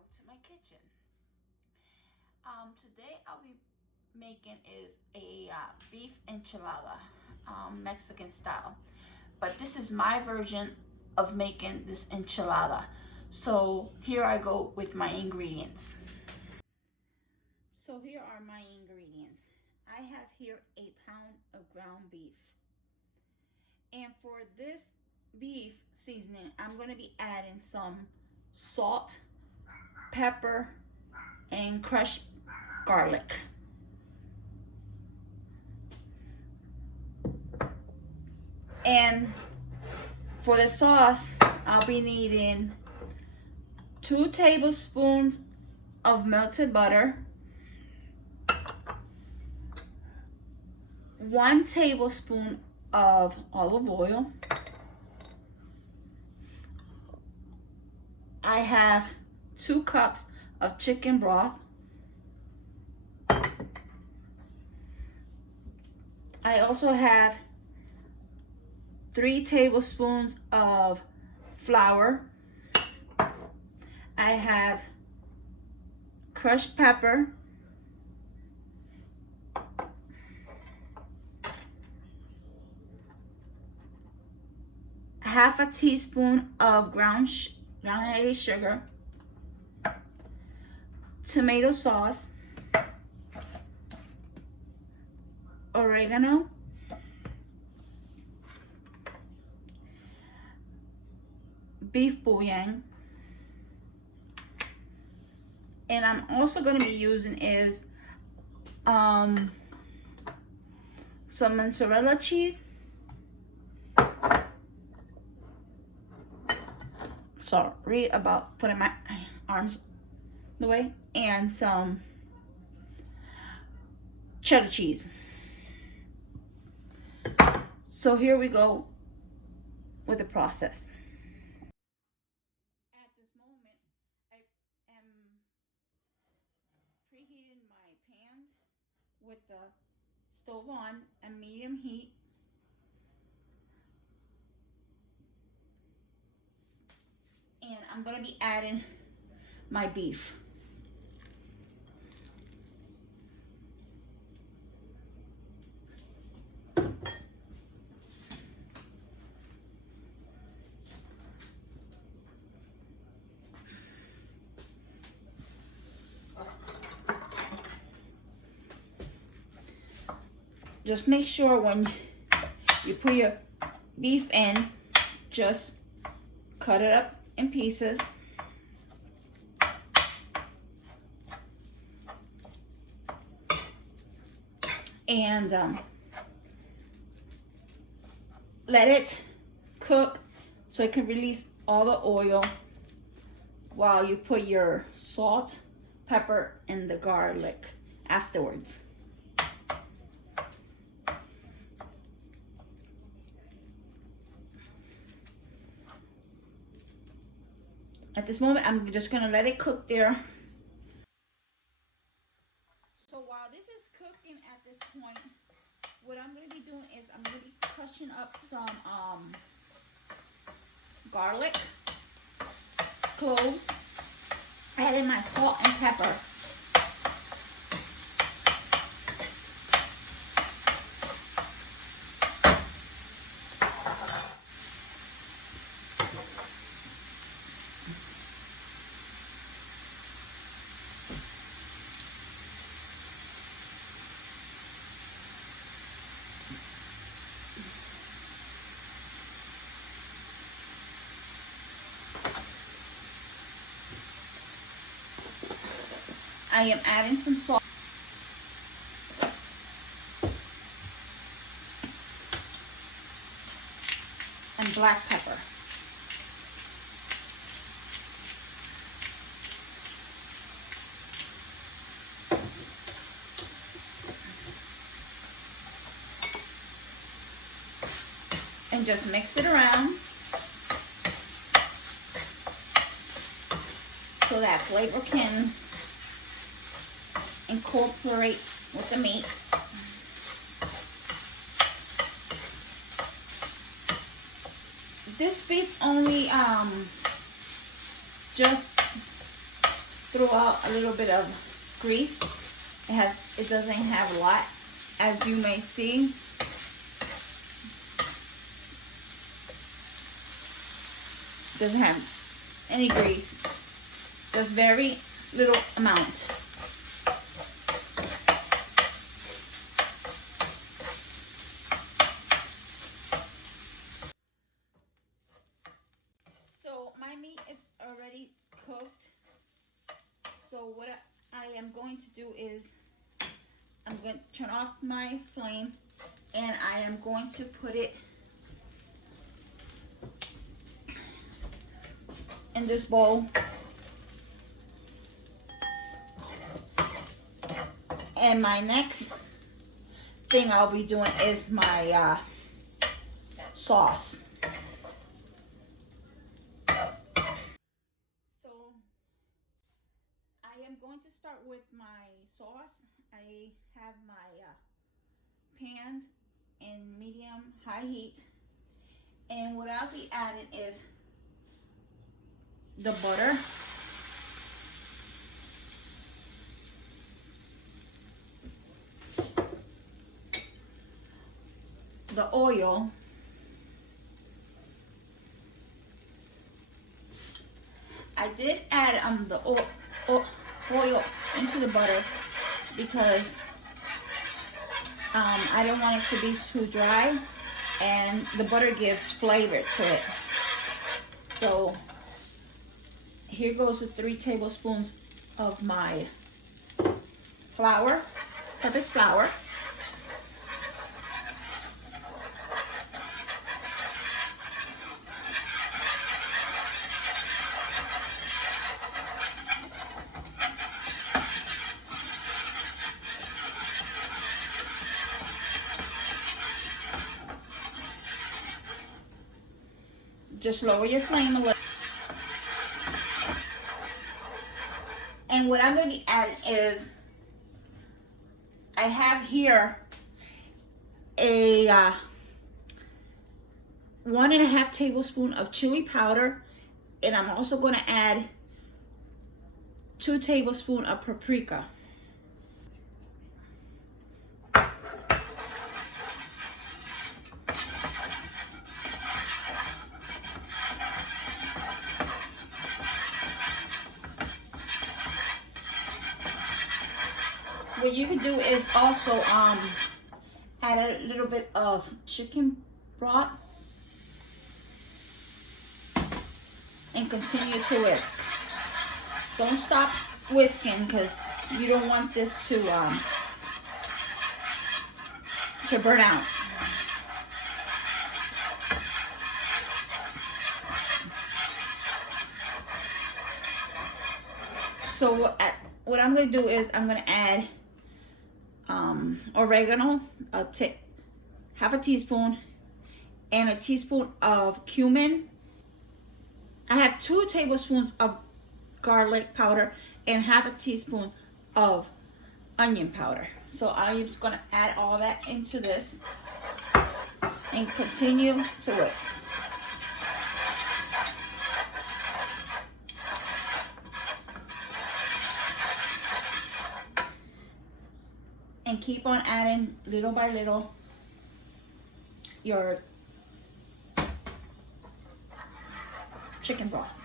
welcome to my kitchen. Today I'll be making is a beef enchilada, Mexican style. But this is my version of making this enchilada. So here I go with my ingredients. So here are my ingredients. I have here a pound of ground beef. And for this beef seasoning, I'm going to be adding some salt, pepper, and crushed garlic. And for the sauce, I'll be needing 2 tablespoons of melted butter, 1 tablespoon of olive oil. I have 2 cups of chicken broth. I also have 3 tablespoons of flour. I have crushed pepper, half a teaspoon of grounded sugar, tomato sauce, oregano, beef bouillon, and I'm also going to be using is some mozzarella cheese. Sorry about putting my arms the way, and some cheddar cheese. So here we go with the process. At this moment, I am preheating my pan with the stove on a medium heat. And I'm going to be adding my beef. Just make sure when you put your beef in, just cut it up in pieces. And let it cook so it can release all the oil while you put your salt, pepper, and the garlic afterwards. At this moment, I'm just going to let it cook there. So while this is cooking at this point, what I'm going to be doing is I'm going to be crushing up some garlic, cloves, adding my salt and pepper. I am adding some salt and black pepper. And just mix it around so that flavor can incorporate with the meat. This beef only just throw out a little bit of grease. It doesn't have a lot, as you may see. Doesn't have any grease, just very little amount. So my meat is already cooked. So what I am going to do is I'm going to turn off my flame, and I am going to put it in this bowl. And my next thing I'll be doing is my sauce. So I am going to start with my sauce. I have my pan in medium-high heat. And what I'll be adding is the butter, the oil, I did add the oil into the butter because I don't want it to be too dry, and the butter gives flavor to it. So here goes the 3 tablespoons of my flour, purpose flour. Just lower your flame a little. And what I'm going to add is, I have here a 1.5 tablespoon of chili powder, and I'm also going to add 2 tablespoons of paprika. What you can do is also add a little bit of chicken broth and continue to whisk. Don't stop whisking because you don't want this to burn out. So what I'm going to do is I'm going to add oregano, half a teaspoon, and a teaspoon of cumin. I have 2 tablespoons of garlic powder and half a teaspoon of onion powder. So I'm just going to add all that into this and continue to whisk. And keep on adding little by little your chicken broth.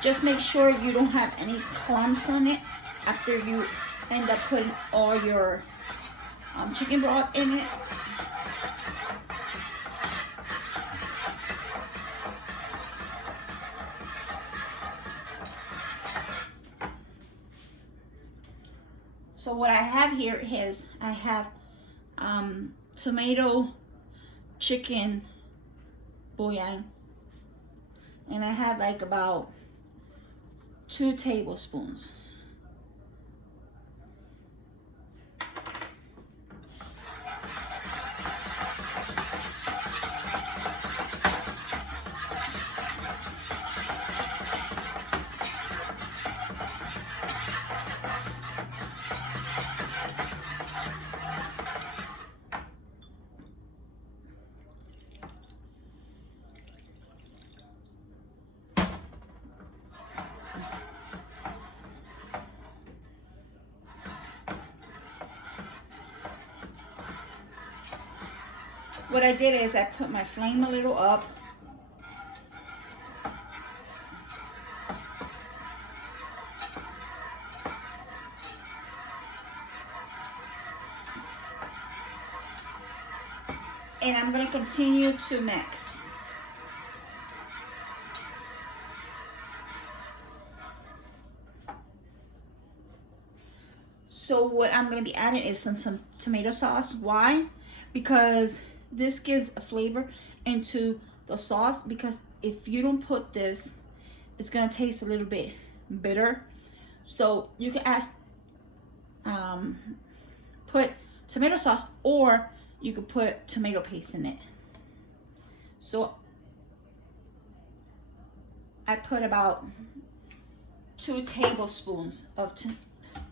Just make sure you don't have any clumps on it after you end up putting all your chicken broth in it. So what I have here is I have tomato chicken bouillon, and I have like about 2 tablespoons. what I did is I put my flame a little up. And I'm going to continue to mix. So what I'm going to be adding is some tomato sauce. Why? Because this gives a flavor into the sauce. Because if you don't put this, it's going to taste a little bit bitter. So you can put tomato sauce, or you could put tomato paste in it. So I put about 2 tablespoons of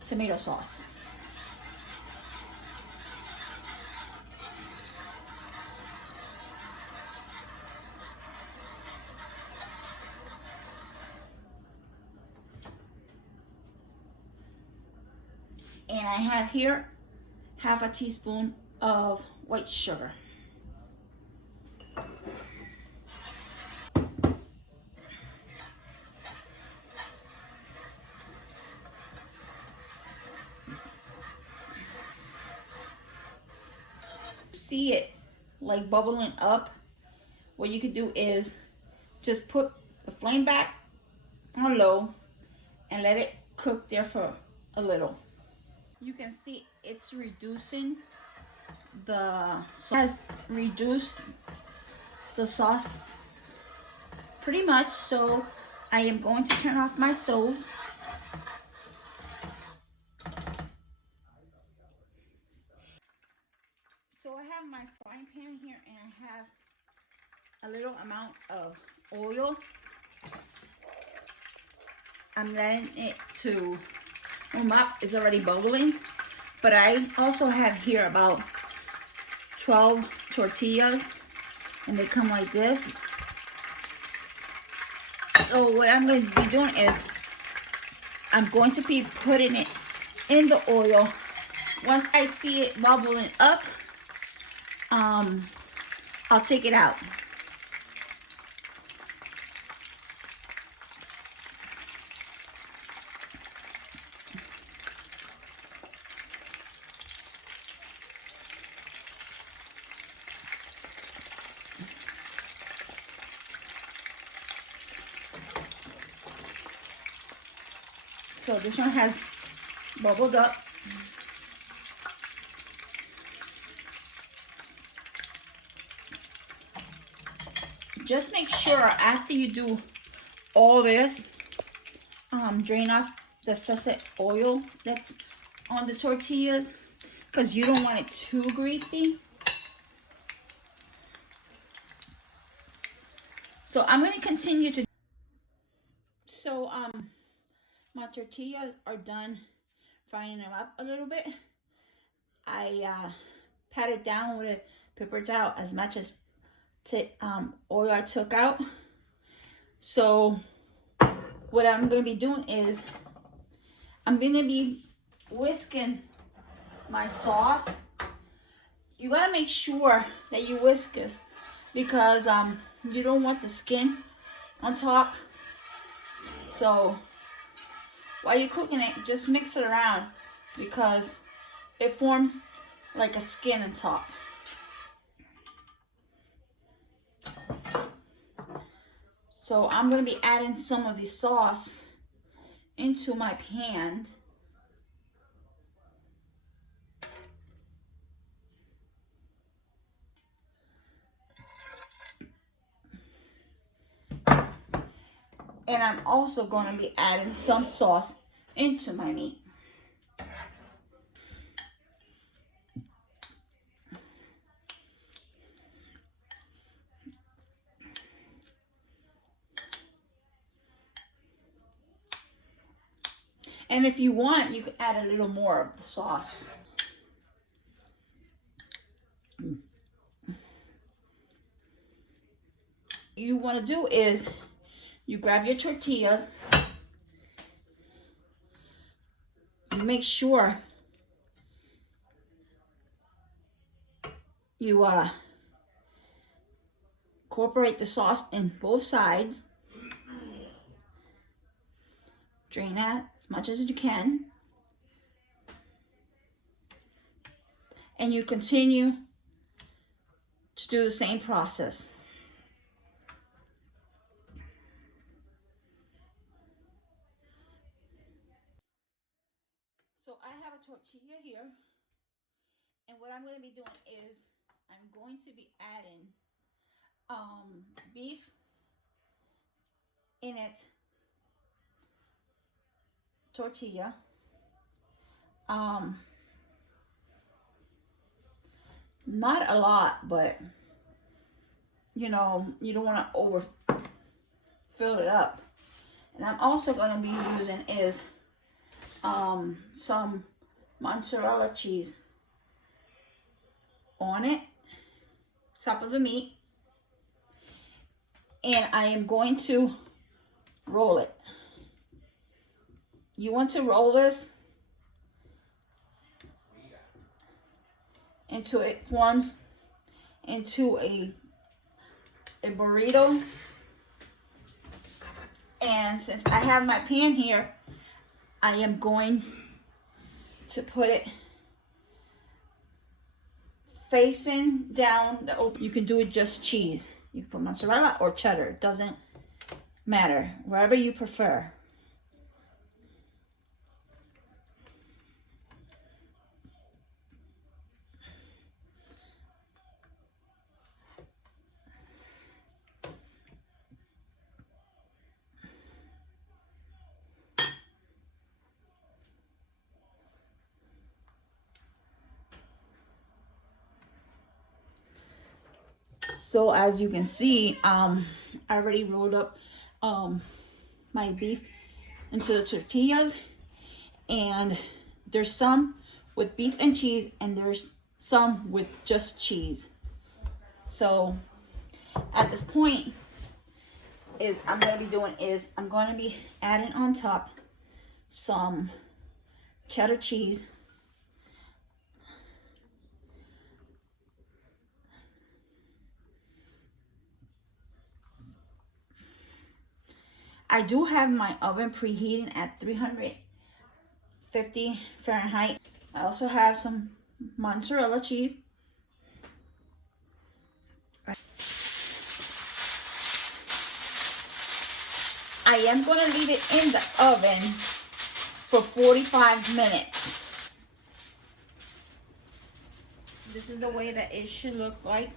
tomato sauce. And I have here half a teaspoon of white sugar. See it like bubbling up, what you could do is just put the flame back on low and let it cook there for a little. You can see it's reducing the sauce. Has reduced the sauce pretty much, so I am going to turn off my stove. So I have my frying pan here, and I have a little amount of oil. I'm letting it to warm up. It's already bubbling, but I also have here about 12 tortillas, and they come like this. So what I'm going to be doing is I'm going to be putting it in the oil. Once I see it bubbling up, I'll take it out. So this one has bubbled up. Just make sure after you do all this, drain off the excess oil that's on the tortillas, because you don't want it too greasy. So I'm going to continue to. So my tortillas are done frying them up a little bit. I pat it down with a paper towel as much as oil I took out. So what I'm going to be doing is I'm going to be whisking my sauce. You got to make sure that you whisk this, because you don't want the skin on top. So while you're cooking it, just mix it around, because it forms like a skin on top. So I'm going to be adding some of the sauce into my pan. And I'm also going to be adding some sauce into my meat. And if you want, you can add a little more of the sauce. You want to do is you grab your tortillas, you make sure you incorporate the sauce in both sides. Drain that as much as you can. And you continue to do the same process. So I have a tortilla here, and what I'm going to be doing is I'm going to be adding beef in it, tortilla, not a lot, but you know, you don't want to over fill it up. And I'm also going to be using is some mozzarella cheese on it, top of the meat, and I am going to roll it. You want to roll this until it forms into a burrito. And since I have my pan here, I am going to put it facing down the open. You can do it just cheese. You can put mozzarella or cheddar. It doesn't matter. Wherever you prefer. So as you can see, I already rolled up my beef into the tortillas, and there's some with beef and cheese, and there's some with just cheese. So at this point is I'm going to be adding on top some cheddar cheese. I do have my oven preheating at 350 Fahrenheit. I also have some mozzarella cheese. I am going to leave it in the oven for 45 minutes. This is the way that it should look like.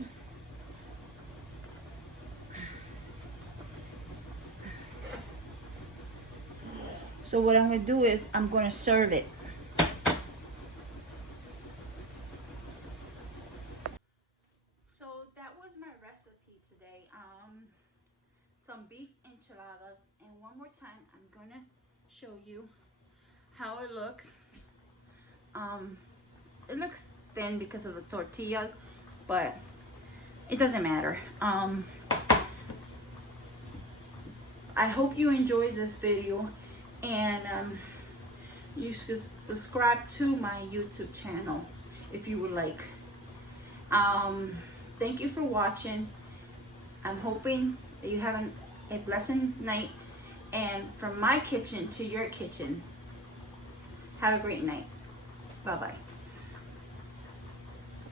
So what I'm going to do is I'm going to serve it. So that was my recipe today. Some beef enchiladas, and one more time I'm going to show you how it looks. It looks thin because of the tortillas, but it doesn't matter. I hope you enjoyed this video, and you should subscribe to my YouTube channel if you would like. Thank you for watching. I'm hoping that you have a blessed night, and from my kitchen to your kitchen, have a great night. Bye bye.